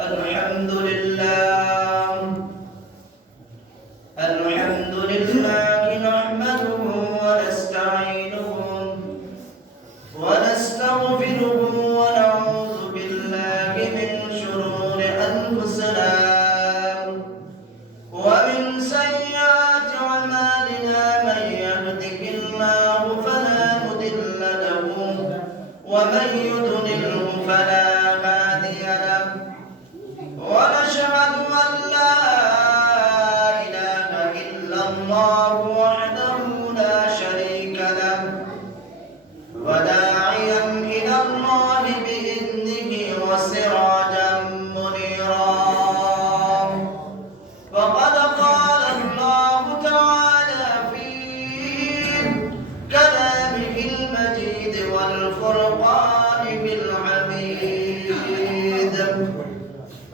الحمد لله الحمد لله نحمده ونستعينه ونستغفره ونعوذ بالله من شرور أنفسنا ومن سيئات أعمالنا من يهده الله فلا مضل له ومن يضلله فلا هادي له ونشهد أن لا إله إلا الله وحده لا شريك له وداعيا إلى الله بإذنه وسراجا منيرا وقد قال الله تعالى في كلامه المجيد والفرقان بالحميد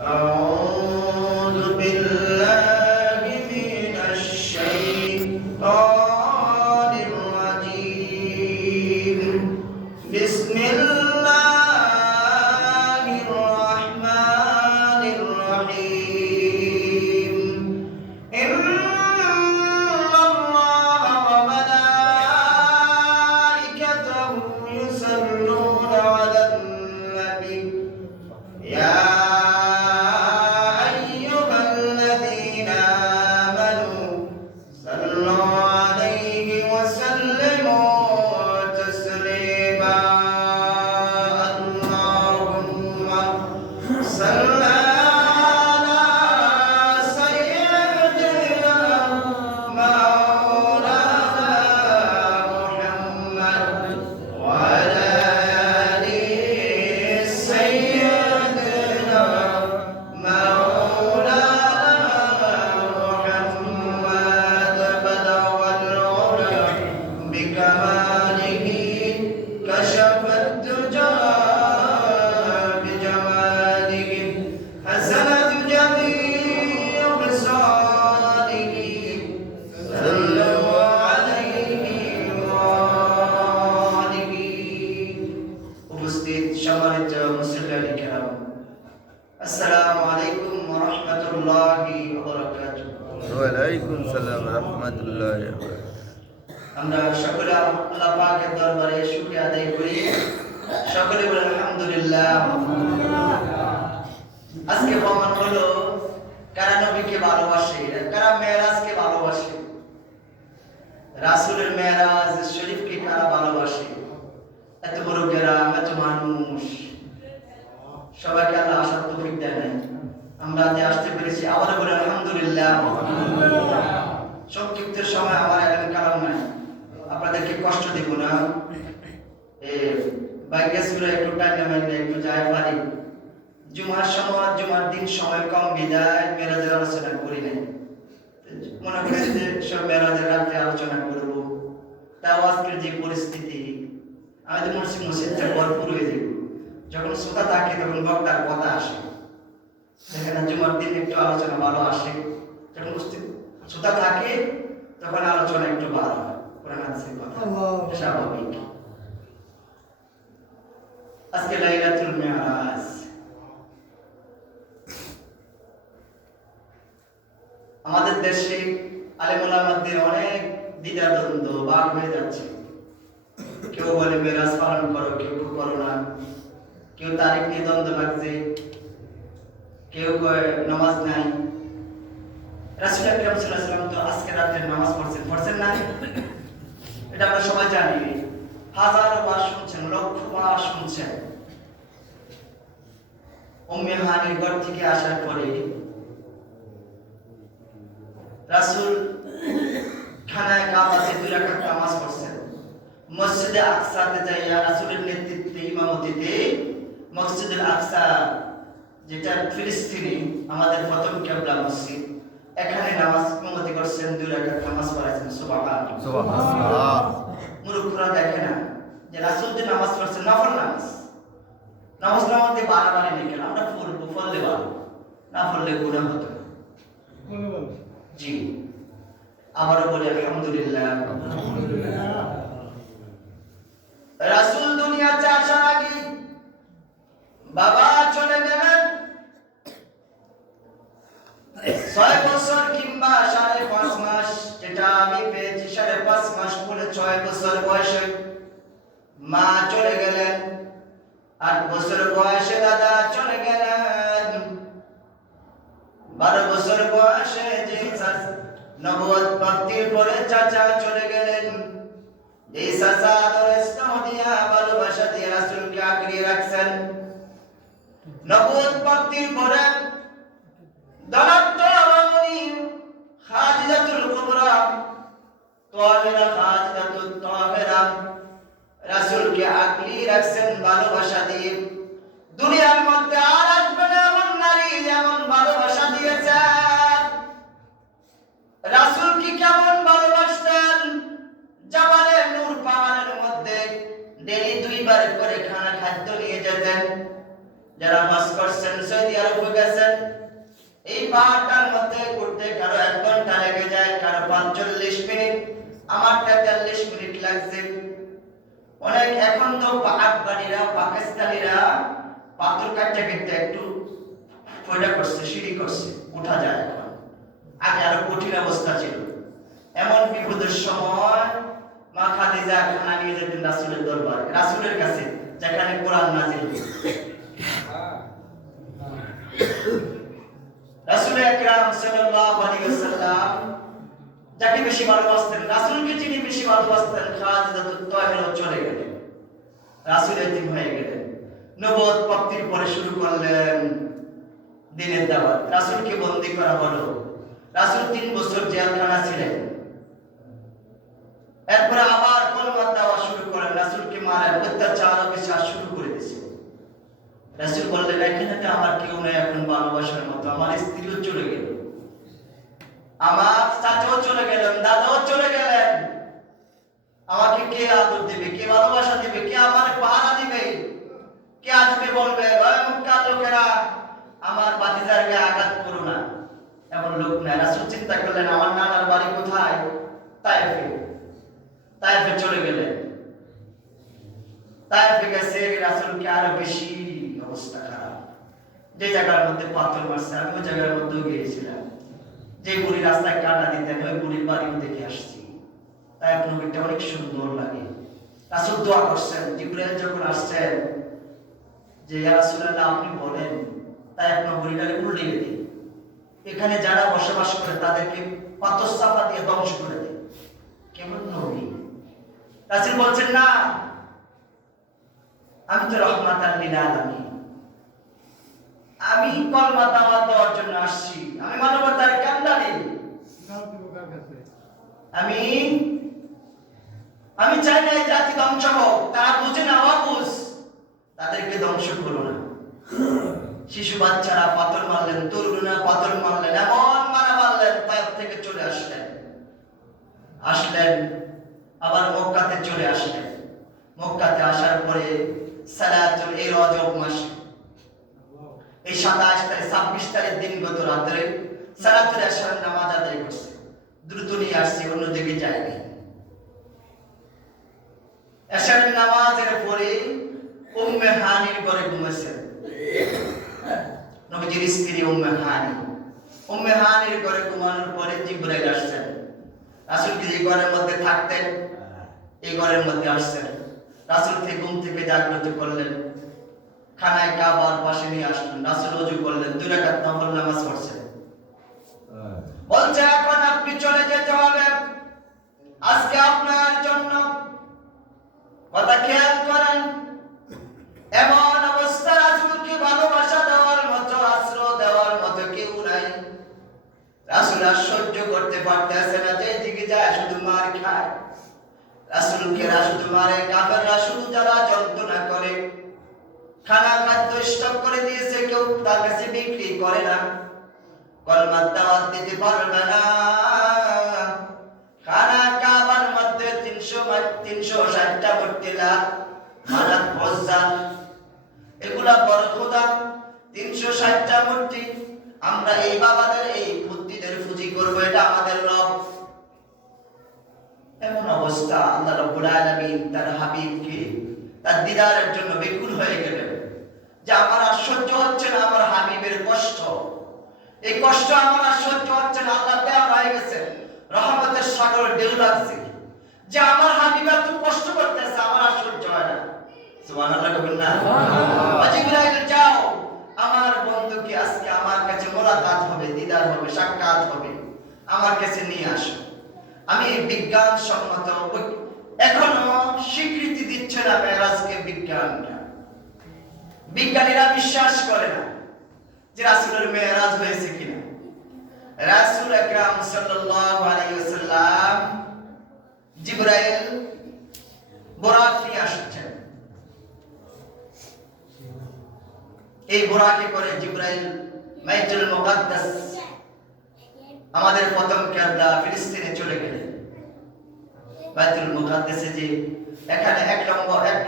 أعوذ بالله من الشيطان الرجيم بسم الله الرحمن الرحيم إن الله وملائكته يصلون على النبي يا أيها الذين آمنوا صلوا عليه وسلموا تسليما اللهم صل على سيدنا مولانا محمد وعلى آل سيدنا مولانا محمد بلغ العلا بكماله كشف الدجى بجماله حسنت جميع خصاله صلوا عليه وآله উপস্থিত সম্মানিত মুসল্লিয়ান কিরাম আসসালামু আলাইকুম ওয়া রাহমাতুল্লাহি ওয়া বারাকাতুহু ওয়ালাইকুম সালাম রহমতুল্লাহ। আমরা সকলে আল্লাহ পাকের দরবারে শুকরিয়া আদায় করি। সকলে বলে আলহামদুলিল্লাহ। আজকে প্রমাণ হলো কারা নবীকে ভালোবাসে, কারা মেরাজকে ভালোবাসে, রাসূলের মেরাজ শরীফকে কারা ভালোবাসে। এত বড় গ্রাম, এত মানুষ, সবাইকে আল্লাহ আসার তৌফিক দেয় নাই। আমরা আজ আসতে পেরেছি, আবার বলে আলহামদুলিল্লাহ। সংক্ষিপ্ত সময় আমার এলাকা কালাম নাই, আপনাদেরকে কষ্ট দেব না। বাইকেশ্বরে একটু টাইম মাইলে একটু যায় পারি। জুমার সময়, জুমার দিন সময় কম বিদায় মেরাজের আলোচনা করি নাই। মনে করছি যে সব মেরাজের রাত্রে আলোচনা করব। তাও আজকের যে পরিস্থিতি, আমি তো মসজিদটা ভরপুর হয়ে যাব। যখন শ্রোতা থাকে তখন বক্তার কথা আসে, সেখানে জুমার দিন একটু আলোচনা ভালো আসে। যখন শ্রোতা থাকে তখন আলোচনা একটু ভালো হয়, কোরআন হাদিসের কথা স্বাভাবিক। আজকে লাইলাতুল মিরাজ। আমাদের দেশে আলেম ওলামাদের অনেক দ্বিধাদ্বন্দ্ব ভাগ হয়ে যাচ্ছে। কেউ বলে মিরাজ পালন করো, কেউ করো না। কেউ তারিখ নিয়ে দ্বন্দ্ব লাগছে, কেউ কয় নামাজ নাই। রাসূল আকরাম সাল্লাল্লাহু আলাইহি ওয়াসাল্লাম তো আজকে রাতে নামাজ পড়ছেন না? এটা আমরা সবাই জানি। হাজারো বার শুনছেন, লক্ষ বার শুনছেন। উম্মে হানির ঘর থেকে আসার পরে রাসূল খানায় কাবাতে 2 রাকাত নামাজ পড়ছেন। মসজিদে আকসাতে যাইয়া রাসূলের নেতৃত্বে ইমামতিতে মসজিদুল আকসা, যেটা ফিলিস্তিনে আমাদের প্রথম কিবলা মসজিদ, এখানে নামাজ ইমামতি করছেন। 2 রাকাত নামাজ পড়াইছেন। সুবহানাল্লাহ সুবহানাল্লাহ। মুরুখরা দেখে না যে রাসূল যে নামাজ পড়ছেন নফল নামাজ। নামাজ নামাজে বাড়াবাড়ি নেই কেন? আমরা ফললে ভালো, না ফললে গুনাহ হতো। জি, আবারও বলি আলহামদুলিল্লাহ। রাসূল দুনিয়াতে আসার আগে বাবা চলে গেলেন, মা চলে গেলেন, 8 বছর বয়সে দাদা চলে গেলেন, 12 বছর বয়সে যে নবুয়ত প্রাপ্তির পরে চাচা চলে গেলেন। এই চাচা আদর স্নেহ দিয়া ভালোবাসা দিয়ে রাসূলকে আগলে রাখছেন। নবুয়ত প্রাপ্তির পরে দলাত রমণী খাদিজাতুল কুবরা তাহেরা খাদিজাতুত তাহেরা রাসূলকে আগলে রাখছেন ভালোবাসা দিয়ে। দুনিয়ার মধ্যে আর আসবে না এমন নারী যেমন ভালোবাসা দিয়েছেন। রাসূলকে কেমন ভালোবাসতেন, জাবালে নূর পাহাড়ের মধ্যে ডেলি 2 বার করে খাদ্য নিয়ে যেতেন। যারা হজ করছেন, সৌদি আরবে গেছেন, এই পাহাড়টার মধ্যে ঘুরতে কারো 1 ঘন্টা লেগে যায়, কারো 45 মিনিট, আমারটা 40 মিনিট লাগছে। অনেক এখন তো আফগানিরা পাকিস্তানিরা পাথর কাটতে কাটতে একটু ফয়দা করছে, সিঁড়ি করছে, উঠা যায় এখন। আগে আরো কঠিন অবস্থা ছিল। এমন বিপদের সময় মা খাদিজা খানা নিয়ে যেতেন রাসূলের দরবারে, রাসূলের কাছে যেখানে কোরআন নাযিল। রাসূল আকরাম সাল্লাল্লাহু আলাইহি ওয়াসাল্লাম যাকে বেশি ভালোবাসতেন, রাসূলকে যিনি বেশি ভালোবাসতেন, খাদিজাতুত তাহেরা চলে গেলেন, রাসূল এতিম হয়ে গেলেন। নবুয়ত প্রাপ্তির পরে শুরু করলেন দ্বীনের দাওয়াত। রাসূলকে বন্দী করা হলো, রাসূল 3 বছর জেলখানা ছিলেন। এরপরে আবার কলমার দাওয়া শুরু করেন, রাসূলকে মারার অত্যাচার অবিচার শুরু করে দিয়েছে। রাসূল বললেন, এখানে তো আমার কেউ নেই এখন ভালোবাসার মতো, আমার স্ত্রীও চলে গেল, আমার চাচাও চলে গেলেন, দাদাও চলে গেলেন, আমাকে কে আদর দিবে, কে ভালোবাসা দিবে, কে আমার পাহারা দিবে, কে আসবে বলবে ওই মক্কার লোকেরা আমার ভাতিজার গায়ে আঘাত করো না, এমন লোক নাই। রাসূল চিন্তা করলেন, আমার নানার বাড়ি কোথায়? তায়েফে। তায়েফে চলে গেলেন। তায়েফে গেছে, রাসূলকে আরো বেশি অবস্থা খারাপ। যে জায়গার মধ্যে পাথর মারছে, আমি ওই জায়গার মধ্যেও গিয়েছিলাম। যে বুড়ি রাস্তায় কাটা দিতেন, ওই বুড়ির বাড়িও দেখে আসছি। তায়েফ নগরীটা অনেক সুন্দর লাগে। রাসূল দোয়া করছেন, জিবরাইল যখন আসছেন যে ইয়া রাসূলুল্লাহ আপনি বলেন তায়েফ নগরীটাকে উল্টে দিন, এখানে যারা বসবাস করে তাদেরকে পাথর চাপা দিয়ে ধ্বংস করে দেন। কেমন নবী! রাসূল বলছেন, না, আমি তো রহমাতাল লিল আলামিন, আমি কলমা দাওয়াত দেওয়ার জন্য আসছি, আমি মানবতার কান্ডারি, আমি চাই না এই জাতি ধ্বংস হোক। তারা বুঝে না, অবুঝ, তাদেরকে ধ্বংস করো না। শিশু বাচ্চারা পাথর মারলেন, তরুণরা পাথর মারলেন, এমন মারলেন, তায়েফ থেকে চলে আসলেন আবার মক্কাতে চলে আসলেন। মক্কাতে আসার পরে সালাতুল এই রজব মাসে এই 27 তারিখ 26 তারিখ দিনগত রাতে সালাতুল ইশার নামাজ আদায় করছে। দ্রুত নিয়ে আসছে, অন্যদিকে যায়নি। ইশার নামাজের পরে উম্মে হানির ঘরে ঘুমাচ্ছেন, নবীজির স্ত্রী উম্মে হানি। উম্মে হানির ঘরে ঘুমানোর পরে জিবরাইল আসছেন। রাসূল কি যে ঘরের মধ্যে থাকতেন, এই ঘরের মধ্যে আসছেন। রাসূল ঘুম থেকে জাগ্রত করলেন, খানায় কাবার পাশে নিয়ে আসলেন। রাসূল ওযু করলেন, 2 রাকাত নফল নামাজ পড়ছেন। বলছে, এখন আপনি চলে যেতে হবে, আজকে আপনার জন্য। কথা খেয়াল করেন, এমন অবস্থা রাসূলকে ভালোবাসা দেওয়ার মতো, আশ্রয় দেওয়ার মতো কেউ নাই। রাসূল আর সহ্য করতে পারতেছে না, যে দিকে যায় শুধু মার খায়। রাসূলকে শুধু মারে, কাফেররা শুধু যারা যন্ত্রণা করে। খানা খাদ্য স্টক করে দিয়েছে, কেউ তার কাছে বিক্রি করে না। কলমার দাওয়াত দিতে পারবে না। খানা কাবার মধ্যে 360টা মূর্তিলা মানাত বজ্জা, এগুলা বড় খোদা, 360টা মূর্তি। আমরা এই বাবাদের এই মূর্তিদের পুঁজি করবো, এটা আমাদের রব। এমন অবস্থা, আল্লাহ রাব্বুল আলামিন তার হাবিবকে তার দিদারের জন্য বেকুল হয়ে গেলেন, যে আমার আর সহ্য হচ্ছে না আমার হাবিবের কষ্ট, এই কষ্ট আমার আর সহ্য হচ্ছে না। আল্লাহ দেয়া হয়ে গেছে, রহমতের সাগর ঢেউ লাগছে, যে আমার হাবিব এত কষ্ট করতেছে, আমার আর সহ্য হয় না। সুবহানাল্লাহ কইবেন না? জিবরাইল যাও, আমার বন্ধুকে আজকে আমার কাছে মোলাকাত হবে, দিদার হবে, সাক্ষাৎ হবে, আমার কাছে নিয়ে আসো। আমি বিজ্ঞানসম্মত এখনো স্বীকৃতি দিচ্ছে না মেরাজকে বিজ্ঞানটা। বিজ্ঞানীরা বিশ্বাস করে না যে রাসূলের মেরাজ হয়েছে কিনা। রাসূল আকরাম সাল্লাল্লাহু আলাইহি ওয়াসাল্লাম জিবরাইল বুরাক নিয়ে আসছেন। এই বুরাকে করে জিবরাইল বাইতুল মুকাদ্দাস আমাদের প্রথম কিবলা ফিলিস্তিনে চলে গেলেন। বাইতুল মুকাদ্দাসে যে এখানে 1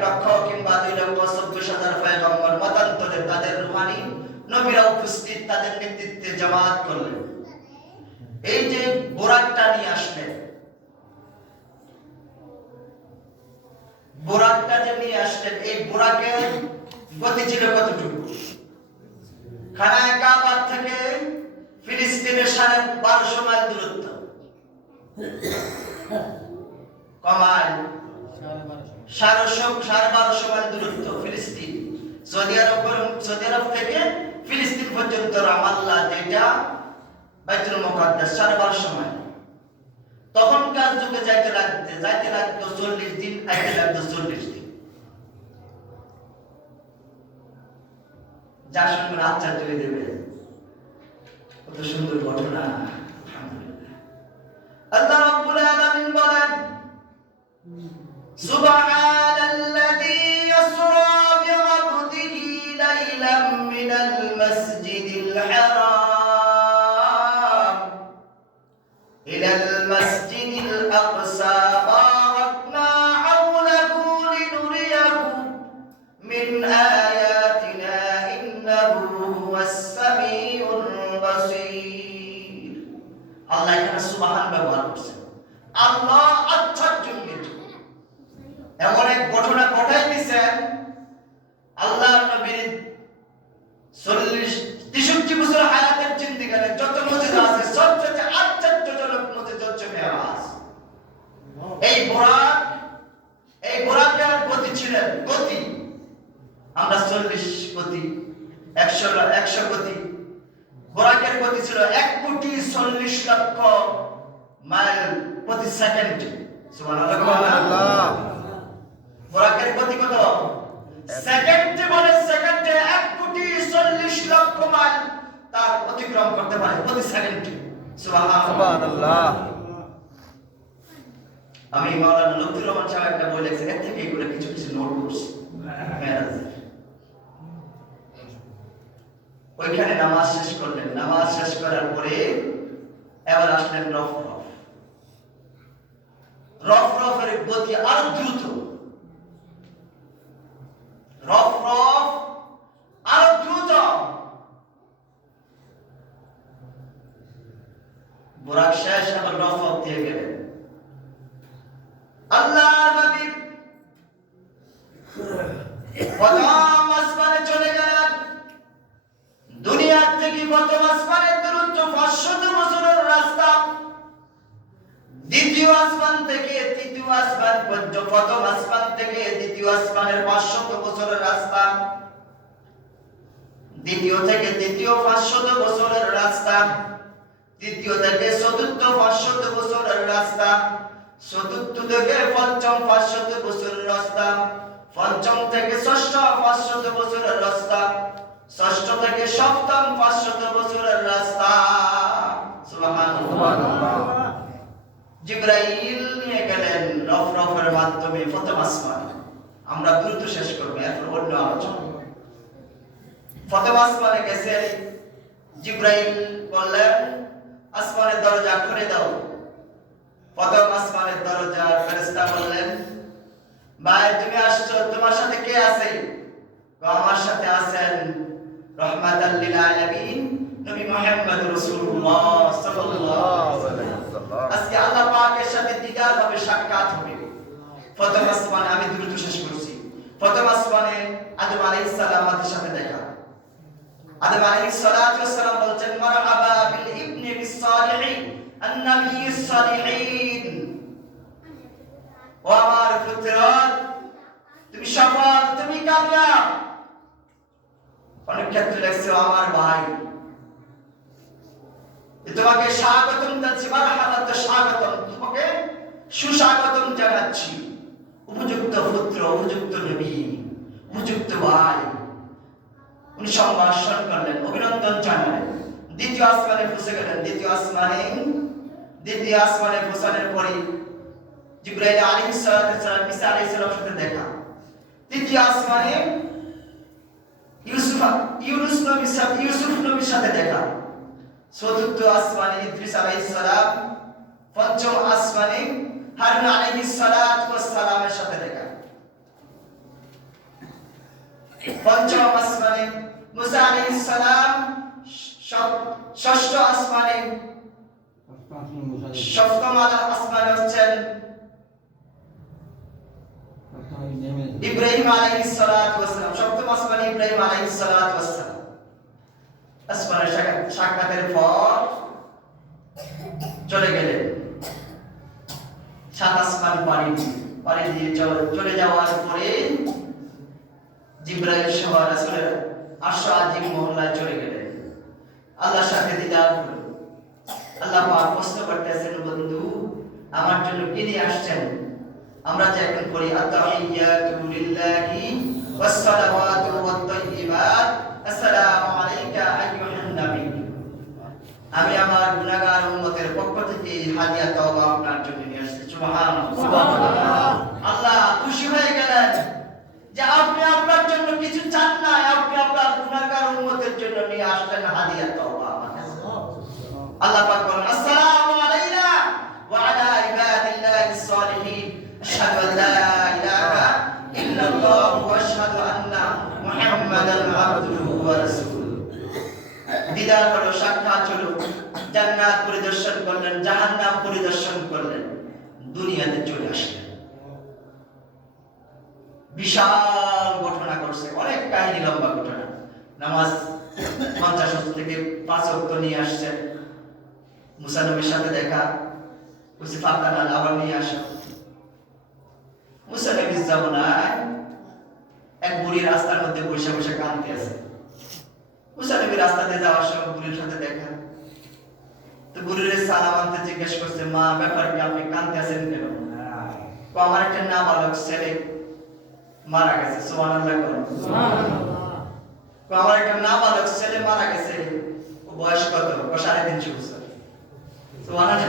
লক্ষ কিংবা 2 লক্ষ 24,000 পয়গম্বর মতান্তরে তাদের রূহানি নবীরা উপস্থিত, তাদের নেতৃত্বে জামাত করলেন। এই যে বুরাকটা নিয়ে আসলেন, বুরাকটা যে নিয়ে আসলেন, এই বুরাকের গতি ছিল কতটুকু? খানায়ে কাবা থেকে ফিলিস্তিনের 12.5 মাইল দূরত্ব। কমাল 12.5 মাইল দূরত্ব ফিলিস্তিন। সৌদি আরব থেকে ফিলিস্তিন পর্যন্ত রামাল্লাহ, যেটা বাইতুল মুকাদ্দাস 12.5 মাইল। তখনকার যুগে যাইতে লাগতো 40 দিন, আইতে লাগতো 40 দিন। যা শুনবেন আশ্চর্য হয়ে যাবে, কত সুন্দর ঘটনা। আল্লাহ রাব্বুল আলামিন বলেন, সুবহানাল্লাযী ইয়াসরা বি'আবদিহি লাইলাম মিনাল মাসজিদিল হারাম ইলাল মাসজিদিল আকসা বারাকনা হাওলাহু লিনুরিয়াহু মিন আয়াতিনা ইন্নাহু হুয়াস সামিউল বাসীর। আল্লাহ এখানে সুবহান ব্যবহার করছেন। আল্লাহ আশ্চর্যান্বিত, এমন এক ঘটনা ঘটাই দিয়েছেন। আল্লাহর নবীর 63 বছর হায়াতের জিন্দেগিতে যত মুজিজা আছে, সবচেয়ে আশ্চর্যজনক মুজিজা হচ্ছে মেরাজ। এই বুরাকের গতি ছিলেন গতি, আমরা 40 গতি, 100 গতি। বুরাকের গতি ছিল 1,40,00,000 মাইল প্রতি সেকেন্ডে। সুবহানাল্লাহ। বুরাকের গতি কত? সেকেন্ডে, বলে সেকেন্ডে 1,40,00,000 মাইল তার অতিক্রম করতে পারে প্রতি সেকেন্ডে। সুবহানাল্লাহ। আমি মাওলানা লুৎফুর রহমান সাহেব একটা বই লিখছেন, এর থেকে এগুলো কিছু কিছু নোট করছি মেরাজের। ওইখানে নামাজ শেষ করলেন। নামাজ শেষ করার পরে এবার আসলেন রফরফের গতি আরো দ্রুত, রফরফ আরো দ্রুত। বুরাক শেষ, আবার রফরফ দিয়ে গেলেন। আল্লাহর হাবিব প্রথম আসমানে চলে গেলেন। দুনিয়ার থেকে প্রথম আসমানের দূরত্ব 500 বছরের রাস্তা। দ্বিতীয় আসমান থেকে তৃতীয় আসমান পর্যন্ত, প্রথম আসমান থেকে দ্বিতীয় আসমানের 500 বছরের রাস্তা। দ্বিতীয় থেকে তৃতীয় 500 বছরের রাস্তা। তৃতীয় থেকে চতুর্থ 500 বছরের রাস্তা। চতুর্থ থেকে পঞ্চম 500 বছরের রাস্তা। পঞ্চম থেকে ষষ্ঠ 500 বছরের রাস্তা। ষষ্ঠ থেকে সপ্তম 500 বছরের রাস্তা। সুবহানাল্লাহ। জিবরাইল নিয়ে গেলেন রফরফের মাধ্যমে প্রথম আসমানে। আমরা দ্রুত শেষ করব, এরপর অন্য আলোচনা। প্রথম আসমানে গেছে, জিবরাইল বললেন আসমানের দরজা খুলে দাও। প্রথম আসমানের দরজা, ফেরেশতা বললেন ভাই তুমি আসছো, তোমার সাথে কে আছে? আমার সাথে আছেন রাহমাতাল লিল আলামিন নবী মুহাম্মদ রাসূলুল্লাহ সাল্লাল্লাহু আলাইহি ওয়াসাল্লাম। আজকে আল্লাহ পাকের সাথে দিদার হবে, সাক্ষাৎ হবে। প্রথম আসমানে, আমি দ্রুত শেষ করছি, প্রথম আসমানে আদম আলাইহিস সালামের সাথে দেখা। আদম আলাইহিস সালাতু ওয়াস সালাম বলছেন মারহাবা বিল ইবনি বিস সালিহিন আন-নাবিয়্যিস সালিহিন। ও আমার পুত্র, তুমি সফল, তুমি কামিয়াব। অনেক ক্ষেত্রে লেখছে আমার ভাই, তোমাকে স্বাগতম জানাচ্ছি, মারহাবা, তো স্বাগতম, তোমাকে সুস্বাগতম জানাচ্ছি। উপযুক্ত পুত্র, উপযুক্ত নবী, উপযুক্ত ভাই। উনি সম্ভাষণ করলেন, অভিনন্দন জানালেন। দ্বিতীয় আসমানে পৌঁছে গেলেন। দ্বিতীয় আসমানে পৌঁছানোর পরে জিবরাইল আলাইহিস সালাম ঈসা আলাইহিস সালামের সাথে দেখা। তৃতীয় আসমানে ইউসুফ নবীর সাথে দেখা। চতুর্থ আসমানে ইদ্রিস আলাইহিস সালাম। পঞ্চম আসমানে হারুন আলাইহিস সালামের সাথে দেখা। পঞ্চম আসমানে মুসা আলাইহিস সালাম। ষষ্ঠ আসমানে সপ্তম আসমানে হচ্ছেন ইব্রাহিম আলাইহিস সালাম। সপ্তম আসমানে ইব্রাহিম আলাইহিস সালাম। আসমানের সাক্ষাতের পর চলে গেলেন। সাত আসমান পাড়ি দিয়ে চলে যাওয়ার পরে জিবরাইল সহ রাসূলের আরশ আজিম মহল্লায় চলে গেলেন। আল্লাহর সাথে দিদার হলো। আল্লাহ পাক প্রশ্ন করতেছেন, বন্ধু আমার জন্য কি নিয়ে আসছেন? আমরা যে এখন পড়ি আত-তাহিয়াতু লিল্লাহি ওয়াস সালাওয়াতু ওয়াত তাইয়্যিবাত, আসসালামু আলাইকা আইয়ুহান নবী। আমি আমার গুনাহগার উম্মতের পক্ষ থেকে হাদিয়া তওবা আপনার জন্য নিয়ে আসছি। সুবহানাল্লাহ। আল্লাহ খুশি হয়ে গেলেন যে আপনি আপনার জন্য কিছু চান না, আপনি আপনার গুনাহগার উম্মতের জন্য নিয়ে আসলেন হাদিয়া তওবা। আল্লাহ পাক বলেন, আসসালামু আলাইনা ওয়া আলা ইবাদিল্লাহিস সালিহিন, আশহাদু আল লা ইলাহা ইল্লাল্লাহ ওয়া আশহাদু আন্না মুহাম্মাদান আবদুহু ওয়া রাসূলুহু। দিদার হলো, সাক্ষাৎ হলো, জান্নাত পরিদর্শন করলেন, জাহান্নাম পরিদর্শন করলেন, দুনিয়াতে চলে আসলেন। বিশাল ঘটনা করছে, অনেক কাহিনী, লম্বা ঘটনা। নামাজ 50 ওয়াক্ত থেকে 5 ওয়াক্ত নিয়ে আসছেন। মুসা নবীর সাথে দেখা, বলছে ফাতানা আবার নিয়ে আসো। মুসা নবী জামানায় এক বুড়ি রাস্তার মধ্যে বসে বসে কাঁদতে আছে। মুসা নবী রাস্তাতে যাওয়ার সময় বুড়ির সাথে দেখা। তো বুড়ির সালাম আনতে জিজ্ঞেস করছে, মা ব্যাপার কি, আপনি কাঁদতে আছেন কেন? আমার একটা নাবালক ছেলে মারা গেছে। সুবহানাল্লাহ বলেন। আমার একটা নাবালক ছেলে মারা গেছে। ও বয়স কত? 3.5 বছর। সুবহানাল্লাহ।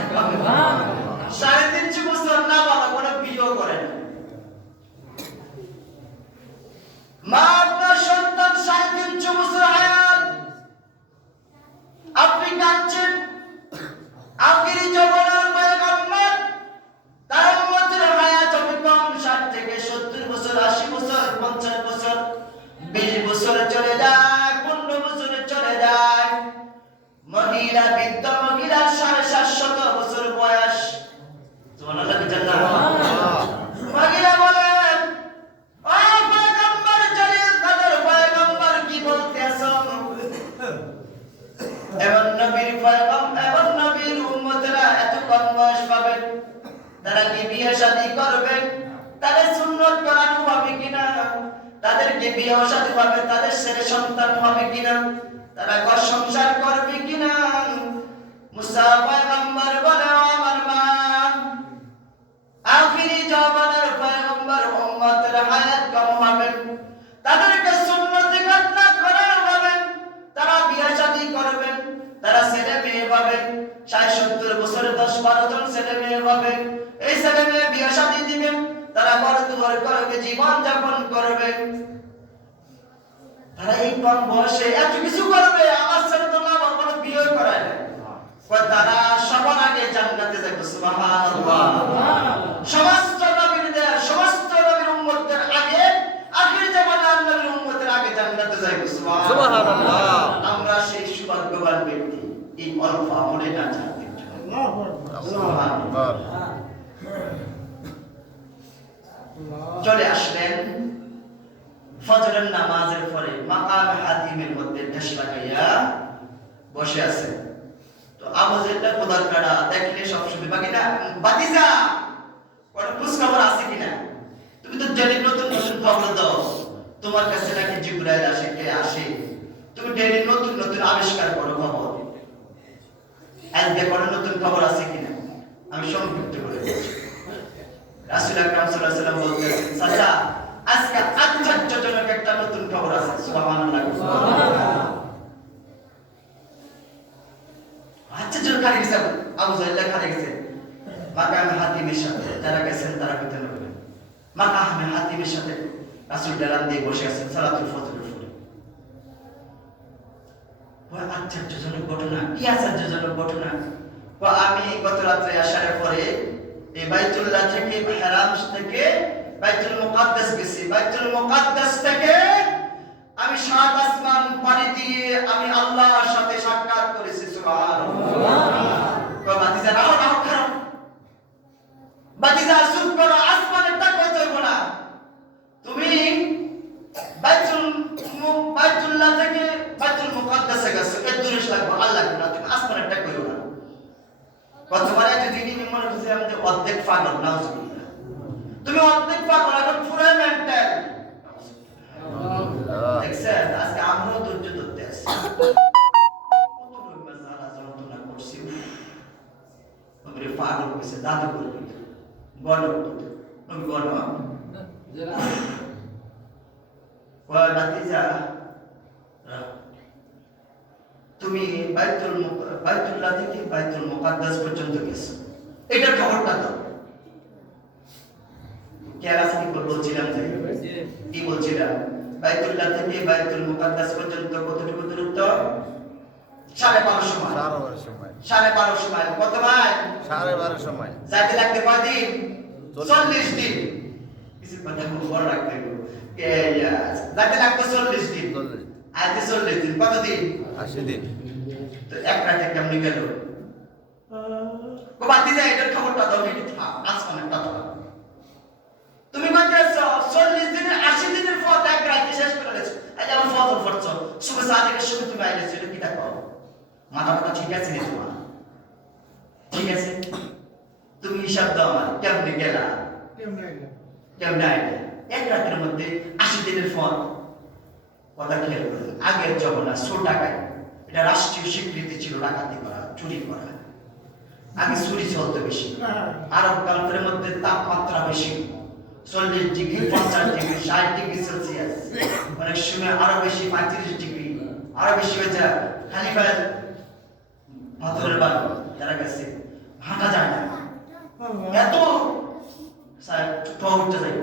3.5 বছর নাবালক, কোনো বিয়ে করে না। মা, আপনার সন্তান 3.5 বছর হায়াত, আপনি কাঁদছেন। আখিরি জামানার পয়গম্বর, তার উম্মতের হায়াত হবে কম, 60 থেকে 70 বছর, 80 বছর, 50 বছর, 20 বছরে চলে যায়, 15 বছরে চলে যায়। মহিলা, বৃদ্ধ মহিলার 750 বছর বয়স। সুবহানাল্লাহ। মহিলা বলেন, ও পয়গম্বর, জলিল কদর পয়গম্বর, কি বলতেছ? এমন নবীর পয়গম্বর, এমন নবীর উম্মতেরা এত কম বয়স পাবেন, তারা কি বিয়ে শাদী করবে? তাদের সুন্নত করানো হবে কিনা? তাদেরকে বিয়ে শাদী হবে, তাদের ছেলে সন্তান হবে কিনা? তারা ঘর সংসার করবে কিনা? মুসা পয়গম্বর বলে, আমার মা, আখিরি জামানার পয়গম্বর উম্মতের হায়াত কম হবে, তাদেরকে সুন্নতে ঘটনা করানো হবে, তারা বিয়ে শাদী করবেন, তারা ছেলে মেয়ে পাবেন। 60-70 বছরে 10-12 জন ছেলে মেয়ে হবে। এই ছেলে মেয়ে বিয়ে শাদী দিবেন, তারা ঘর করবে, জীবন যাপন করবে। তারা এই কম বয়সে এত কিছু করবে, আমার ছেলে তো না, কোনো বিয়ে করায় না। তারা সবার আগে জান্নাতে যাবে। সুবহানাল্লাহ। সমস্ত নবীদের, সমস্ত নবীর উম্মতদের আগে, আখির জামানার নবীর উম্মতের আগে জান্নাতে যাবে। সুবহানাল্লাহ। আমরা সেই সৌভাগ্যবান ব্যক্তি, এই অল্প আমলে না জানতে। সুবহানাল্লাহ। চলে আসলেন ফজরের নামাজের পরে মাকাম হাতিমের মধ্যে ঠেস লাগাইয়া বসে আছেন। তো আবু জেহেল খোদার কাটা দেখলে সব শুনবে, বাকি না বাতিজা, ও কোনো খোঁজ খবর আছে কিনা? তুমি তো ডেলি নতুন নতুন খবর দাও, তোমার কাছে নাকি জিবরাইল আসে, কে আসে, তুমি ডেলি নতুন নতুন আবিষ্কার করো খবর। আজকে কোনো নতুন খবর আছে কিনা? আমি সংক্ষিপ্ত করে বলছি। রাসূল আকরাম সাল্লাল্লাহু আলাইহি ওয়াসাল্লাম বলতেছেন, চাচা আজকে আশ্চর্যজনক একটা নতুন খবর আছে। সুবহানাল্লাহ, সুবহানাল্লাহ। আশ্চর্যজনক কারে গেছে? আবু জাহেল কারে গেছে? মাকাম হাতিমের সাথে যারা গেছেন তারা কইতে পারবে। মাকাম হাতিমের সাথে রাসূল দালান দিয়ে বসে আছেন সালাতুল ফজরের পরে। ওই আশ্চর্যজনক ঘটনা, কি আশ্চর্যজনক ঘটনা? আমি গত রাত্রে আসার পরে এই বাইতুল্লাহ থেকে, হারাম থেকে বাইতুল মুকাদ্দাস গেছি। বাইতুল মুকাদ্দাস থেকে আমি সাত আসমান পাড়ি দিয়ে আমি আল্লাহর সাথে সাক্ষাৎ করেছি। সুবহানাল্লাহ। বাতিজা রাও রাও খারাপ, বাতিজা চুপ করো, আসমানের টাক হইতে হইব না। তুমি বাইতুল্লাহ থেকে বাইতুল মুকাদ্দাসে গেছো, এত দূরে লাগবে আল্লাহ না, তুমি আসমানের টাক কইও না। কতবারে যদি দিন মনে হচ্ছে আমি অর্ধেক পাগল, নাউজুবিল্লাহ। তুমি অর্ধেক পাগল, এখন পুরো মেন্টাল। দেখছেন আজকে আমরাও ধৈর্য ধরতে আসছি, কত লোক যারা যন্ত্রণা করছি, ওরে পাগল কইছে দাদু করবি গণ গণ ওই বাতিজা, তুমি বাইতুল্লাহ থেকে বাইতুল মুকাদ্দাস পর্যন্ত গেছো, এটার খবরটা দাও। কেরাস কি বলছিলাম যে কি বলছিলাম, বাইতুল্লাহ থেকে বাইতুল মুকাদ্দাস পর্যন্ত কতটুকু দূরত্ব? 12.5 মাইল। 12.5 মাইল। কত মাইল? 12.5 মাইল। যাইতে লাগতে কয় দিন? 40 দিন। কিছু কথা বড় রাখতে হবে। যাইতে লাগতো 40 দিন, আইতে 40 দিন, কত দিন? 80 দিন। তো এক রাতে কেমনি গেল? বাতি যায়, এটার খবরটা দাও। নাকি থাক আসমানের কথা, তুমি কইতেছো 40 দিনের 80 দিনের পথ এক রাতে শেষ করে দিয়েছো। এই যে আমার ফজর পড়ছো, সুবহ সাদিকের সময় তুমি আইলেছো, এটা কি দেখো? মাথা কথা ঠিক আছে নি তোমার? ঠিক আছে, তুমি হিসাব দাও আমার, কেমনে গেলা? কেমনে আইলে? এক রাতের মধ্যে 80 দিনের পথ। কথা খেয়াল করুন, আগের জমানা ছোট টাকায় এটা রাষ্ট্রীয় স্বীকৃতি ছিল, ডাকাতি করা, চুরি করা। আগে চুরি চলতো বেশি, আরব কান্ট্রির মধ্যে তাপমাত্রা বেশি, 40 ডিগ্রি, 50 ডিগ্রি, 60 ডিগ্রি সেলসিয়াস, অনেক সময় আরো বেশি, 35 ডিগ্রি, আরো বেশি হয়ে যায়। খালিফায় পাথরের বালু যারা গেছে হাঁটা যায় না, এত উঠতে যায়।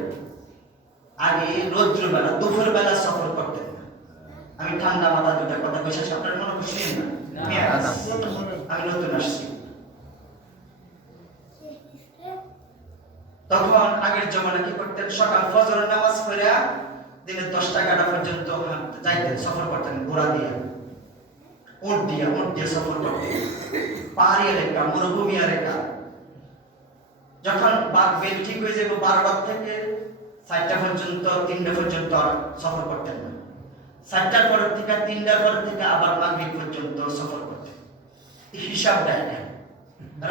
আগে রৌদ্র বেলা, দুপুর বেলা সফর করতেন। আমি ঠান্ডা মাথা দুটা কথা কইছি, আপনার মনে করছেন না? আমি নতুন আসছি তখন। আগের জমানা কি করতেন, সকাল ফজরের নামাজ পড়ে দিনে 10টা-11টা পর্যন্ত যাইতেন, সফর করতেন ঘোড়া দিয়ে, উট দিয়ে সফর করতেন। পাহাড়ি এলাকা, মরুভূমি এলাকা। যখন বেল ঠিক হয়ে যাবে 12টা থেকে 4টা পর্যন্ত, 3টা পর্যন্ত সফর করতেন না। 4টার পর থেকে 3টার পর থেকে আবার মাগরিব পর্যন্ত সফর করতেন। হিসাব দেয় না,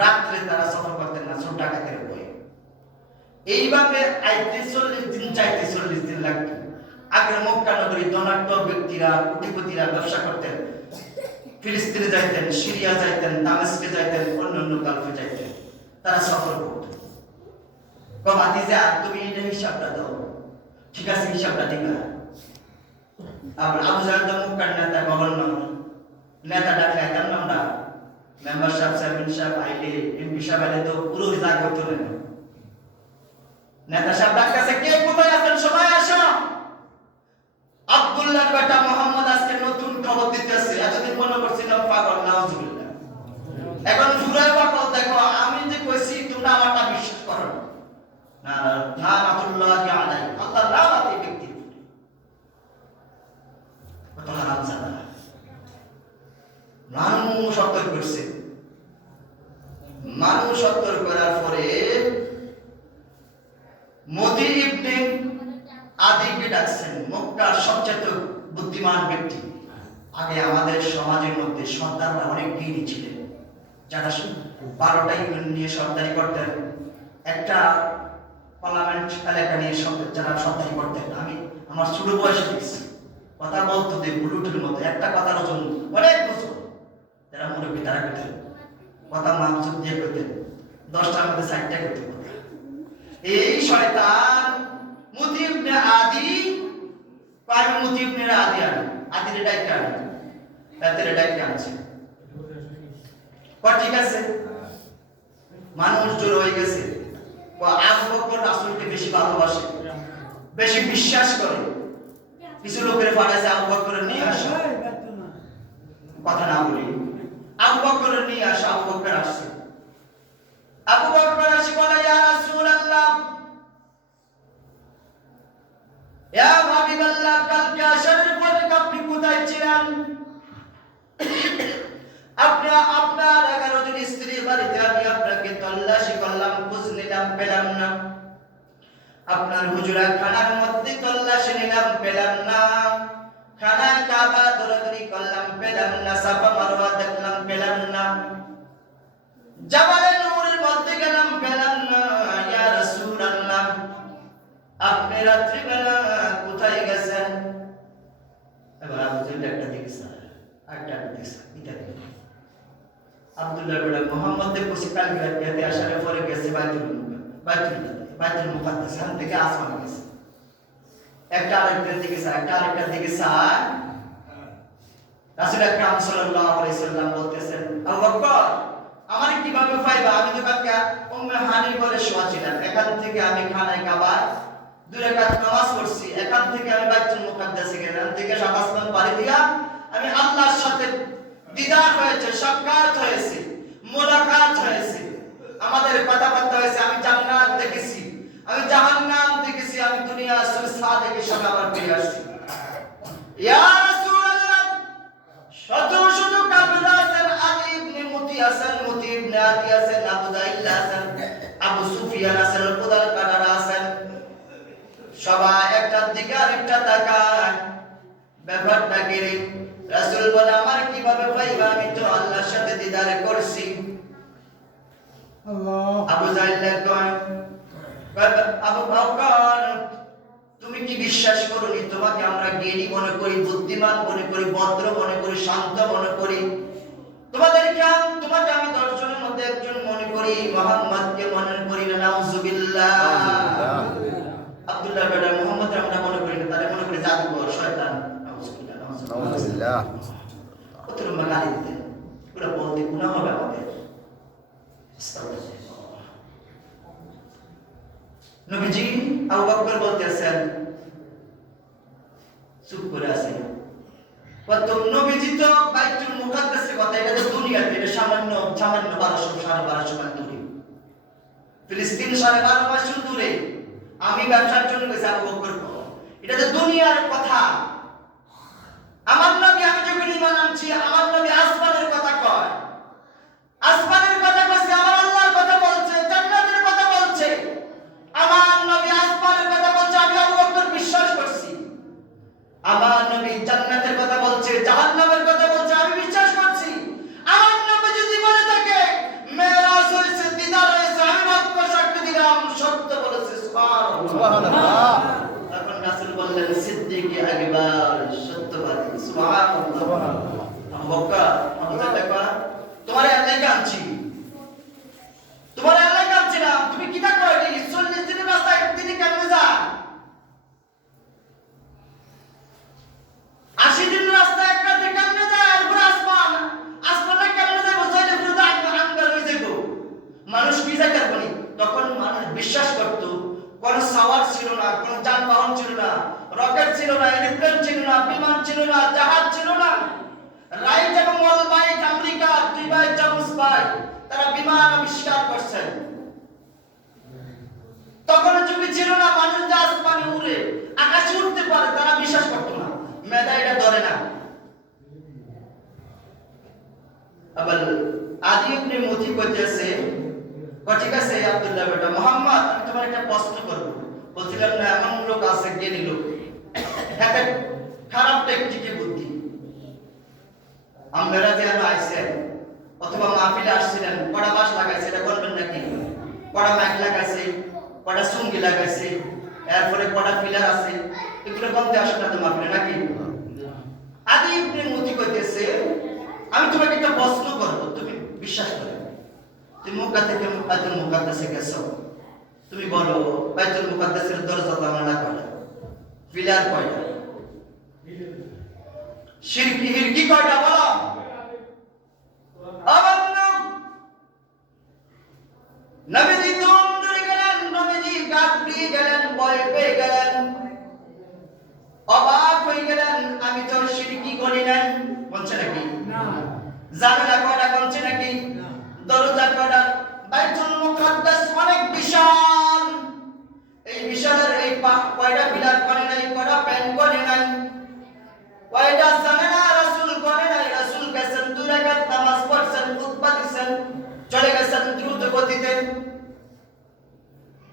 রাত্রে তারা সফর করতেন না, ছোট ডাকাতের বই। এইভাবে আইতে 40 দিন, চাইতে 40 দিন লাগতো। আগের মক্কা নগরী ধনাঢ্য ব্যক্তিরা, কোটিপতিরা ব্যবসা করতেন, ফিলিস্তিনে যাইতেন, সিরিয়া যাইতেন, দামেস্কে যাইতেন, অন্যান্য গালফে যাইতেন, তারা সফর করতেন। বাতিজা তুমি এটা হিসাবটা দাও। ঠিক আছে, হিসাবটা দিবা। আবার আবু জাহেল মক্কার নেতা, গভর্নর, নেতা ডাকলে আইতাম না আমরা, মেম্বার সাহেব, চেয়ারম্যান সাহেব আইলে, এমপি সাহেব আইলে তো পুরো জাগ হতো না। নেতা সাহেব ডাকতেছে, কে কোথায় আছেন, সবাই আসো। আব্দুল্লাহর বেটা মোহাম্মদ আজকে নতুন খবর দিতেছে। এতদিন মনে করছিলাম পাগল, নাউজুবিল্লাহ। এখন পুরাই পাগল। দেখো আমি যে কইছি তোমরা আমারটা বিশ্বাস করো না। না নাতুল্লাহি আলাইহি, আল্লাহ লানাত এই ব্যক্তির উপরে। কত হারাম জানা। মানুষ সতর্ক করছে, মানুষ সতর্ক করার পরে মোদি ইবনে আদিকে ডাকছেন, মক্কার সবচেয়ে বুদ্ধিমান ব্যক্তি। আগে আমাদের সমাজের মধ্যে সর্দাররা অনেক জ্ঞানী ছিলেন, যারা 12টা ইউনিয়ন নিয়ে সর্দারি করতেন। একটা পার্লামেন্ট এলাকা নিয়ে সব যারা সপ্তাহে করতেন, আমি আমার ছোট বয়সে দেখছি কথা বলতো যে বুলুটের মতো, একটা কথার ওজন অনেক বছর। যারা মুরব্বী তারা করতেন কথা মাংস দিয়ে করতেন, 10টার মধ্যে 60টা করতেন। এই শয়তান মুতি ইবনে আদি, আমি মুতি ইবনে আদি আদির ডাইকা তাদের ডাইকা আছে। ঠিক আছে, মানুষ জোর হয়ে গেছে, আবু বকর রাসূলকে বেশি ভালোবাসে, বেশি বিশ্বাস করে। কিছু লোকের পাঠাইছে আবু বকরের নিয়ে আসো, কথা না বলি আবু বকরের নিয়ে আসো। আবু বকর আসছে, আবু বকর আসি বলে ইয়া রাসূলুল্লাহ, ইয়া হাবিবাল্লাহ, কালকে আশরের পরে আপনি কোথায় ছিলেন? আপনি আপনার 11 জন স্ত্রীর বাড়িতে আমি আপনাকে তল্লাশি করলাম, খোঁজ নিলাম, পেলাম না। আপনার হুজুরা খানার মধ্যে তল্লাশি নিলাম, পেলাম না। খানায় কাবা দৌড়াদৌড়ি করলাম, পেলাম না। সাফা মারওয়া দেখলাম, পেলাম না। জাবালে নূরের মধ্যে গেলাম, পেলাম না। ইয়া রাসূলুল্লাহ, আপনি রাত্রিবেলা কোথায় গেছেন? এবার আবু জাহেল একটা দিকে স্যার, আরেকটা দিকে স্যার, এটা দেখেন। আব্দুল্লাহ বিন মুহাম্মদের কুছি কালকে রাতে আসার পরে গেছে বাইতুল মুকাদ্দাস, হান থেকে আসমানে গেছে। একটা আরেকটার দিকে স্যার, একটা আরেকটার দিকে স্যার। রাসূল আকরাম সাল্লাল্লাহু আলাইহি সাল্লাম বলতেছেন, আবু বকর আমার কিভাবে পাইবা? আমি তো কালকে উম্মে হানি বলে শোয়া ছিলাম, এখান থেকে আমি খানায় কাবা 2 রাকাত নামাজ পড়ছি, এখান থেকে আমি বাইতুল মুকাদ্দাসে গেলাম, থেকে সাত আসমান পাড়ি দিয়া আমি আল্লাহর সাথে দিদার হয়েছে, সাক্ষাৎ হয়েছে, মোলাকাত হয়েছে, আমাদের কথাবার্তা হয়েছে। আমি জান্নাত দেখেছি, আমি জাহান্নাম দেখেছি, আমি দুনিয়া সুরসা দেখে সব আবার ফিরে আসছি। ইয়া রাসূলুল্লাহ, শত শত কাফের আছেন, আলী ইবনে মুতি আছেন, মুতি ইবনে আদি আছেন, আবু জাহিল আছেন, আবু সুফিয়ান আছেন, উদার কাদারা আছেন, সবাই একটার দিকে আরেকটা তাকায়। ব্যাপারটা কি রে? রাসূল বলে, আমার কিভাবে পাইবা? আমি তো আল্লাহর সাথে দিদার করছি। আল্লাহ। আবু জাহেল কয়, আবু বকর তুমি কি বিশ্বাস করোনি? তোমাকে আমরা জ্ঞানী মনে করি, বুদ্ধিমান মনে করি, ভদ্র মনে করি, শান্ত মনে করি। তোমাকে আমি 10 জনের মধ্যে একজন মনে করি, মুহাম্মদকে মনে করি না। নাউজুবিল্লাহ। আব্দুল্লাহ বিন মুহাম্মদ আমরা মনে করি না, তারে মনে করি জাদুকর, শয়তান। নাউজুবিল্লাহ, নাউজুবিল্লাহ। ওদের গালি দিতে ওরা বলতে গুনাহ হবে আমাদের। নবীজি আবু বকর বলতেছেন, চুপ করে আছেন। কত নবীজি তো বাইতুল মুকাদ্দাসের কথা, এটা তো দুনিয়াতে, এটা সামান্য 1200 12.5 মাইল দূরে, ফিলিস্তিন 12.5 মাইল দূরে। আমি ব্যবসার জন্য গেছি আবু বকর, এটা তো দুনিয়ার কথা। আমার নবী, আমি যখন ঈমান আনছি, আমার নবী আসমানের কথা কয়, আসমানের কথা কইছে, আমার আল্লাহর কথা বলছে, জান্নাতের কথা বলছে। আমার নবী আসমানের কথা বলছে, আমি আবু বকর বিশ্বাস করছি। আমার নবী জান্নাতের কথা বলছে, জাহান্নামের কথা বলছে, আমি বিশ্বাস করছি। আমার নবী যদি বলে থাকে মেরাজ হয়েছে, দিদার হয়েছে, আমি বাক্য সাক্ষ্য দিলাম, সত্য বলেছে। সুবহানাল্লাহ। তখন রাসূল বললেন, সিদ্দিকী আকবার, সত্যবাদী। সুবহানাল্লাহ। আবু বকর, আবু জাহেল কয়, তোমার এলাকায় আনছি, তোমার এলাকায় আনছি না, তুমি কি তা কয়? 40 দিনের রাস্তা একদিনে কেমনে যায়? 80 দিনের রাস্তা এক রাতে কেমনে যায়? আর পুরো আসমানে কেমনে যায়? বুঝাইলে পুরো আঙ্গার হয়ে যাইব। মানুষ কি যায় করবনি? তখন মানুষ বিশ্বাস করত, কোন সাওয়ার ছিল না, কোন যানবাহন ছিল না, রকেট ছিল না, এরোপ্লেন ছিল না, বিমান ছিল না, জাহাজ ছিল না। রাইট এবং ওয়াল বাইট আমেরিকা, দুবাই, জামুস ভাই, তারা বিমান আবিষ্কার করছেন। তখন যুগে ছিল না মানুষ যে আসমানে উড়ে, আকাশে উঠতে পারে, তারা বিশ্বাস করত না। মেধা এটা ধরে না। আবার আদি ইবনে মুতি কইতেছে, ঠিক আছে আব্দুল্লাহ বেটা মুহাম্মদ, আমি তোমার একটা প্রশ্ন করব। বলছিলাম না এমন লোক আছে, জ্ঞানী লোক, একটা খারাপ টেকনিকে বুদ্ধি। আমরা যে আইছেন অথবা মাহফিলে আসছিলেন, কড়া বাস লাগাইছে, এটা বলবেন নাকি? কড়া মাইক লাগাইছে, কটা সুঙ্গি লাগাইছে, এরপরে কটা পিলার আছে, এগুলো গন্তে আসে না তোমার নাকি? আদি ইবনে মুতি কইতেছে, আমি তোমাকে একটা প্রশ্ন করব, তুমি বিশ্বাস করো। তুমি মক্কা থেকে বাইতুল মুকাদ্দাসে গেছো, তুমি বলো বাইতুল মুকাদ্দাসের দরজা জানালা কয়টা, পিলার কয়টা, শিরকি হিরকি কয়টা বলো? নবীজি দম ধরে গেলেন, নবীজি গাবড়িয়ে গেলেন, ভয় পেয়ে গেলেন, অবাক হয়ে গেলেন। আমি তো শিরকি করি নাই বলছে নাকি? না। জানালা কয়টা বলছে নাকি? না। দরজা কয়টা? বাইতুল মুকাদ্দাস অনেক বিশাল, এই বিশালের এই কয়টা পিলার করে নাই, কয়টা প্যান করে নাই, কয়টা জানালা রাসূল করে নাই। রাসূল গেছেন 2 রাকাত নামাজ পড়ছেন, খুতবা দিছেন, চলে গেছেন দ্রুত গতিতে।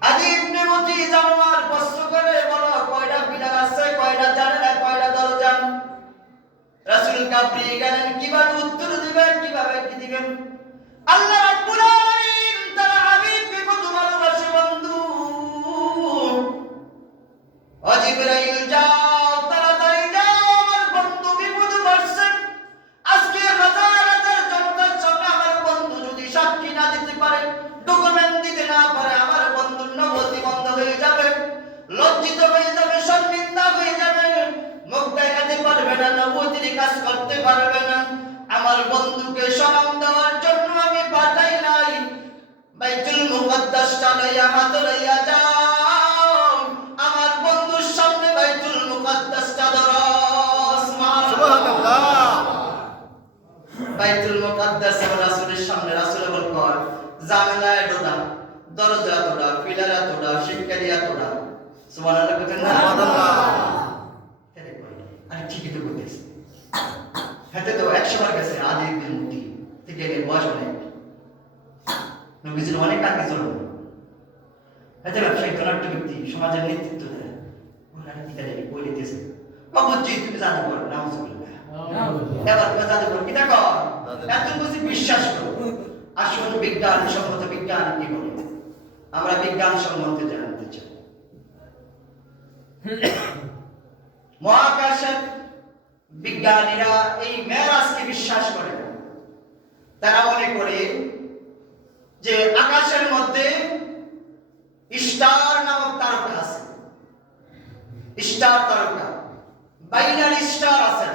আদি ইবনে মুতি জানোয়ার প্রশ্ন করে বলো কয়টা পিলার আছে, কয়টা জানালা, কয়টা দরজা? রাসূল কাবরিয়ে গেলেন, কিভাবে উত্তর দিবেন, কিভাবে কি দিবেন? আল্লাহ রাব্বুল আলামিন তার হাবিবকে কত ভালোবাসে বন্ধু। ও জিবরাইল যাও, তাড়াতাড়ি যাও, আমার বন্ধু বিপদে পড়ছে। আজকে হাজার হাজার জনতার সামনে আমার বন্ধু যদি সাক্ষী না দিতে পারে, ডকুমেন্ট দিতে না পারে, আমার বন্ধুর নবতি বন্ধ হয়ে যাবে, লজ্জিত হয়ে যাবে, শর্মিন্দা হয়ে যাবে, মুখ দেখাতে পারবে না, নবতির কাজ করতে পারবে না। আমার বন্ধুকে সম্মান দেওয়ার জন্য আমি পাঠাই নাই। বাইতুল মুকাদ্দাসটা লইয়া হাতে লইয়া যাও, আমার বন্ধুর সামনে বাইতুল মুকাদ্দাসটা ধরো। সুবহানাল্লাহ। বাইতুল মুকাদ্দাস রাসূলের সামনে, রাসূল বললেন জানালায় তোড়া, দরজা তোড়া, পিলারে তোড়া, শিকারিয়া তোড়া। সুবহানাল্লাহ বলেন না? সুবহানাল্লাহ। আরে ঠিকই তো বলতেছে। হাতে তো 100 বার গেছে আদি ইবনে মুতি থেকে এর বয়স অনেক, নবীজির অনেক আগে চলো। হাতে ব্যবসায়ী ধনাঢ্য ব্যক্তি, সমাজের নেতৃত্ব দেয়, ওনারা কি জানি বলিতেছে, বাবুজি তুমি জানো বল নাউজুবিল্লাহ, এবার তুমি জানো বল কি দেখো এত কিছু বিশ্বাস করো। আসল বিজ্ঞান সম্মত বিজ্ঞান কি বলে, আমরা বিজ্ঞান সম্মত জানতে চাই। মহাকাশের বিজ্ঞানীরা এই মেরাজকে বিশ্বাস করে না। তারা মনে করে যে আকাশের মধ্যে স্টার নামক তারকা আছে, স্টার তারকা, বাইনারি স্টার আছে,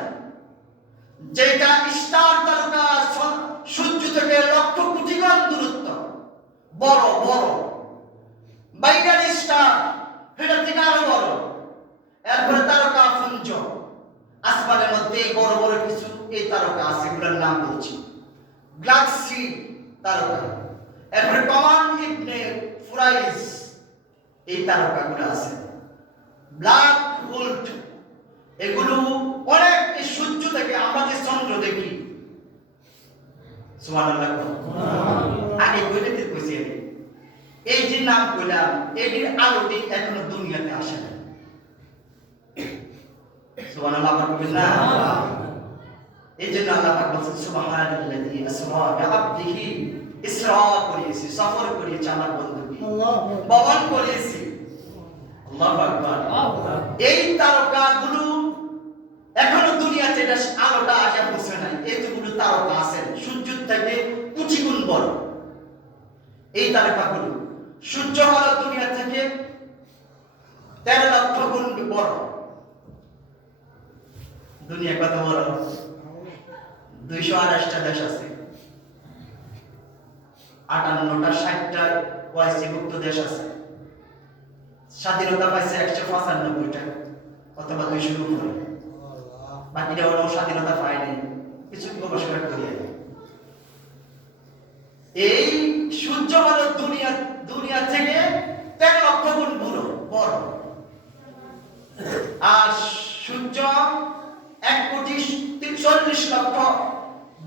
যেটা স্টার তারকা সূর্য থেকে লক্ষ কোটি গুণ দূরত্ব, বড় বড় বাইনারি স্টার, এটা থেকে আরো বড়। এরপরে তারকা পুঞ্জ, আসমানের মধ্যে বড় বড় কিছু এই তারকা আছে, এগুলোর নাম বলছি গ্যালাক্সি তারকা। এরপরে কমান ইবনে ফুরাইস, এই তারকাগুলো আছে, ব্ল্যাক হোল, এগুলো অনেক এই সূর্য থেকে আমরা যে চন্দ্র দেখি, সুবহানাল্লাহ, আগে কইতে কইছি এই যে নাম কইলাম, এটির আলোটি এখনো দুনিয়াতে আসে না। সুবহানাল্লাহ বলবেন না? এই জন্য আল্লাহ পাক বলেন সুবহানাল্লাযী আসরা বিআবদিহি, ইসরা করেছি, সফর করেছি আমার বন্ধুকে, ভ্রমণ করেছি। আল্লাহু আকবার। এই তারকাগুলো এখনো দুনিয়াতে এটা আলোটা আসে পৌঁছে নাই, এতগুলো তারকা আছে সূর্য থেকে কোটি গুণ বড়। এই তারকাগুলো সূর্য হলো দুনিয়া থেকে 13 লক্ষ গুণ বড়। দুনিয়া কত বড়? 228টা দেশ আছে, 58টা 60টা ওয়াইসিভুক্ত দেশ আছে। স্বাধীনতা পাইছে 195টা অথবা 200 উপরে, বাকিটা ওরাও স্বাধীনতা পায়নি, কিছু গবেষণা করিয়া। এই সূর্য হলো দুনিয়া থেকে 13 লক্ষ গুণ বড়, আর সূর্য 1,40,00,000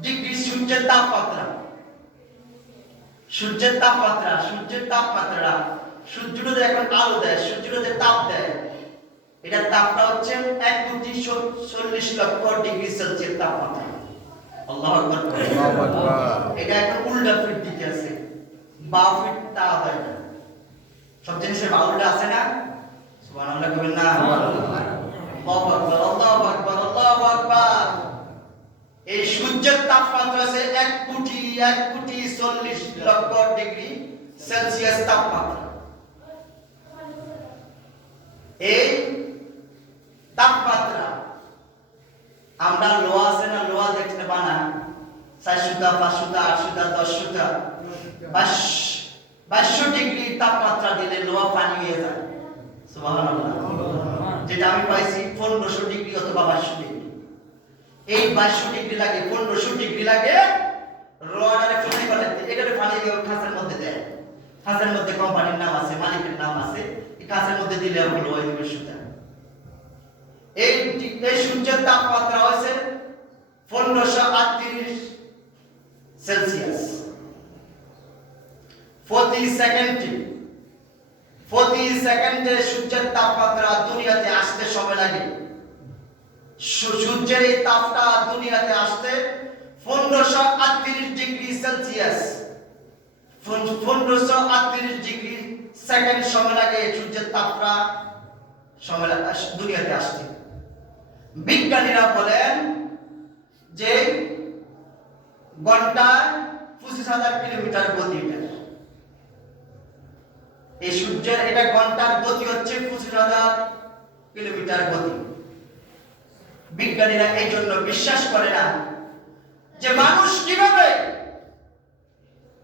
ডিগ্রি সূর্যের তাপমাত্রা। সূর্যের তাপমাত্রা সূর্যটা এখন আলো দেয়, সূর্যটা যে তাপ দেয়, এটার তাপটা হচ্ছে 1,40,00,000 ডিগ্রি সেলসিয়াস তাপমাত্রা। আল্লাহু আকবার। আল্লাহু আকবার। এটা এখন উল্টা ফিট দিকে আছে, 12 ফিট তা হয় না। সব জিনিসের বাউলটা আছে না? সুবহানাল্লাহ কইবেন না? আল্লাহু আকবার, আল্লাহু আকবার, আল্লাহু আকবার। এই সূর্যের তাপমাত্রা আছে 1,40,40,00,000 ডিগ্রি সেলসিয়াস তাপমাত্রা। এই তাপমাত্রা আমরা লোহা আছে না, লোহা দেখতে পানা 400টা 500টা 800টা 1000টা 2200 ডিগ্রি তাপমাত্রা দিলে লোহা পানি হয়ে যায়। সুবহানাল্লাহ। যেটা আমি পাইছি 1500 ডিগ্রি অথবা 2200 ডিগ্রি। এই 2200 ডিগ্রি লাগে, 1500 ডিগ্রি লাগে রোয়ারে ফেলে ফেলাতে। এটারে পানি দিয়ে খাঁচার মধ্যে দেয়। খাঁচার মধ্যে কোম্পানির নাম আছে, মালিকের নাম আছে। এই খাঁচার মধ্যে দিলে হলো ওই সুতা। এই সূর্যের তাপমাত্রা হচ্ছে 1538 সেলসিয়াস। প্রতি সেকেন্ডে সূর্যের তাপমাত্রা দুনিয়াতে আসতে সময় লাগে। সূর্যের এই তাপটা দুনিয়াতে আসতে 1538 ডিগ্রি সেলসিয়াস, 1538 ডিগ্রি সেকেন্ড সময় লাগে সূর্যের তাপটা দুনিয়াতে আসতে। বিজ্ঞানীরা বলেন যে ঘন্টায় 25,000 কিলোমিটার গতি। এই সূর্যের এটা ঘন্টার গতি হচ্ছে 25,000 কিলোমিটার গতি। বিজ্ঞানীরা এই জন্য বিশ্বাস করে না যে মানুষ কিভাবে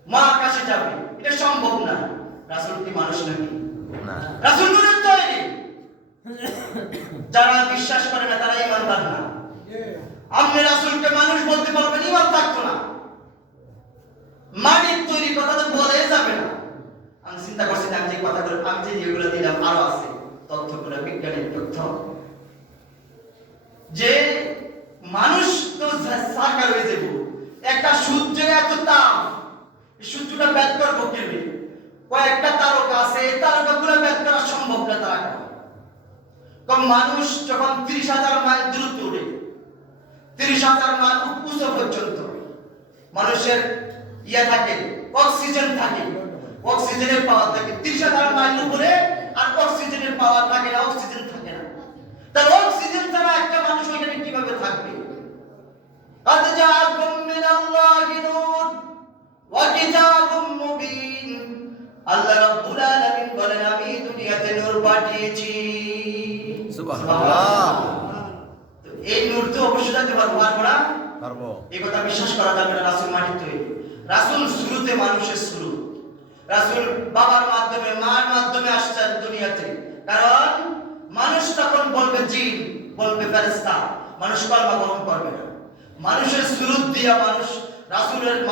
মহাকাশে যাবে, এটা সম্ভব না। রাসূল কি মানুষ নাকি? না। রাসূল নূরের তৈরি। যারা বিশ্বাস করে না তারা ঈমানদার না। আপনি রাসূলকে মানুষ বলতে পারবেন, ঈমান থাকতো না। মাটির তৈরি কথা তো বলে যাবে না। আমি চিন্তা করছি আমি যে কথাগুলো আমি যে যেগুলো দিলাম আরো আছে তথ্যগুলো, বিজ্ঞানের তথ্য, যে মানুষ তো সাকার হয়ে যাব। একটা সূর্যের এত তাপ, সূর্যটা ব্যাট করবো কেমনি? কয়েকটা তারকা আছে, এই তারকাগুলো ব্যাট করা সম্ভব না। তারা কম মানুষ যখন 30,000 মাইল দূরত্ব উড়ে, 30,000 মাইল উচ্চ পর্যন্ত মানুষের থাকে, অক্সিজেন থাকে, অক্সিজেনের পাওয়ার থাকে 30,000 মাইল উপরে, আর অক্সিজেনের পাওয়ার থাকে না, অক্সিজেন থাকে না। তাহলে অক্সিজেন ছাড়া একটা মানুষ ওইখানে কিভাবে থাকবে? قد جاءكم من الله نور وكتاب مبين। আল্লাহ রাব্বুল আলামিন বলেন আমি দুনিয়াতে নূর পাঠিয়েছি। সুবহানাল্লাহ। এই নূর তো অবশ্যই জানতে পারবো না, পারবো। এই কথা বিশ্বাস করা যাবে না। রাসূল মাটির তৈরি। রাসূল শুরুতে মানুষের শুরু। রাসূল বাবার মাধ্যমে, মার মাধ্যমে আসছেন দুনিয়াতে। কারণ মানুষ তখন বলবে জিন, বলবে ফেরেশতা, মানুষ কলমা গ্রহণ করবে না। মানুষের সুরত দিয়া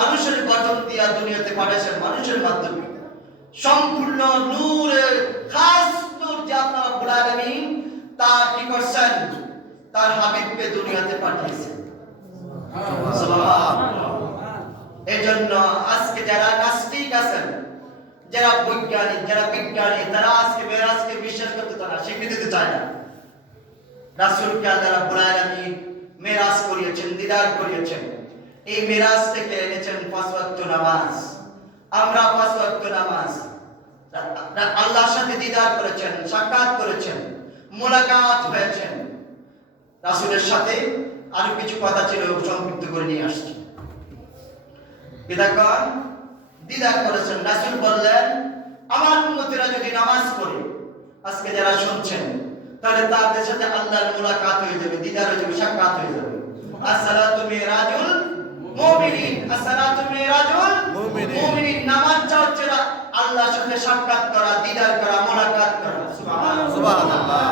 মানুষের গঠন দিয়া দুনিয়াতে পাঠিয়েছেন মানুষের মাধ্যমে। সম্পূর্ণ নূরের খাস নূর যে আল্লাহ রাব্বুল আলামিন তার কি করছেন, তার হাবিবকে দুনিয়াতে পাঠিয়েছেন। সুবহানাল্লাহ। এজন্য আজকে যারা নাস্তিক আছেন, যারা বৈজ্ঞানিক, যারা বিজ্ঞানী, তারা আজকে মেরাজকে বিশ্বাস করতে চায় না, স্বীকৃতি দিতে চায় না। রাসূলকে আল্লাহ রাব্বুল আলামিন মেরাজ করিয়েছেন, দিদার করিয়েছেন। এই মেরাজ থেকে এনেছেন 5 ওয়াক্ত নামাজ। আমরা 5 ওয়াক্ত নামাজ, আল্লাহর সাথে দিদার করেছেন, সাক্ষাৎ করেছেন, মুলাকাত হয়েছেন রাসূলের সাথে। আরো কিছু কথা ছিল, সংক্ষিপ্ত করে নিয়ে আসছি। বিদাকন দিদার করেছেন। রাসূল বললেন আমার উম্মতেরা যদি নামাজ পড়ে, আজকে যারা শুনছেন, তাহলে তাদের সাথে আল্লাহর মুলাকাত হয়ে যাবে, দিদার হয়ে যাবে, সাক্ষাৎ হয়ে যাবে। আসসালাতু মিরাজুল মুমিনিন, আসসালাতু মিরাজুল মুমিনিন। নামাজটা হচ্ছে আল্লাহর সাথে সাক্ষাৎ করা, দিদার করা, মুলাকাত করা। সুবহানাল্লাহ।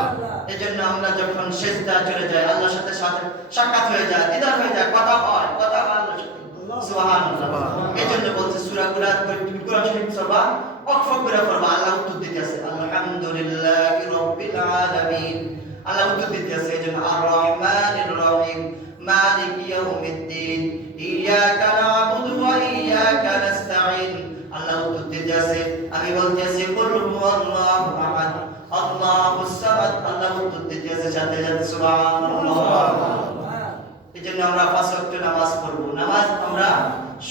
এজন্য আমরা যখন সিজদা চলে যাই, আল্লাহর সাথে সাক্ষাৎ হয়ে যায়, দিদার হয়ে যায়, কথা হয় আল্লাহর সাথে। সুবহানাল্লাহ। এজন্য বলছে সূরা কুরআন শরীফ সবা ওয়াকফ করে পড়বা। আল্লাহ উত্তর দিতেছে আলহামদুলিল্লাহি রাব্বিল আলামিন। আল্লাহ উত্তর দিতেছে। এজন্য আর রহমানির রহিম মালিকি ইয়াউমিদ্দিন ইয়াকা না'বুদু ওয়া ইয়াকা নাস্তাঈন। আল্লাহ উত্তর দিতেছে। আমি বলতেছি কুল হুয়াল্লাহু আহাদ আল্লাহুস সামাদ। আল্লাহ উত্তর দিতেছে সাথে সাথে সুবহানাল্লাহ। এজন্য আমরা 5 ওয়াক্ত নামাজ পড়ব। নামাজ আমরা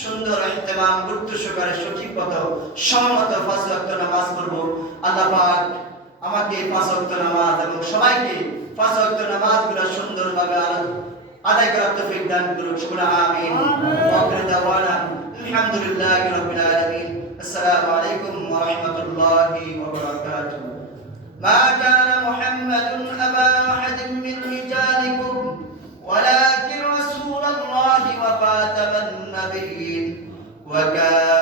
সুন্দর ইহতিমাম গুরুত্ব সহকারে সঠিক মতো সময়মত 5 ওয়াক্ত নামাজ পড়ব। আল্লাহ পাক আমাকে 5 ওয়াক্ত নামাজ এবং সবাইকে 5 ওয়াক্ত নামাজগুলো সুন্দরভাবে আদায় করার তৌফিক দান করুন। শুকরা আমিন। ওয়া আখিরু দাওয়ানা আলহামদুলিল্লাহি রাব্বিল আলামিন। আসসালামু আলাইকুম ওয়া রাহমাতুল্লাহি ওয়া বারাকাতুহু। মা কানা মুহাম্মাদুন আবা আহাদিন মিন রিজালিকুম ওয়ালাকিন রাসূলুল্লাহি ওয়া খাতামান নাবিয়্যিন ওয়া কানা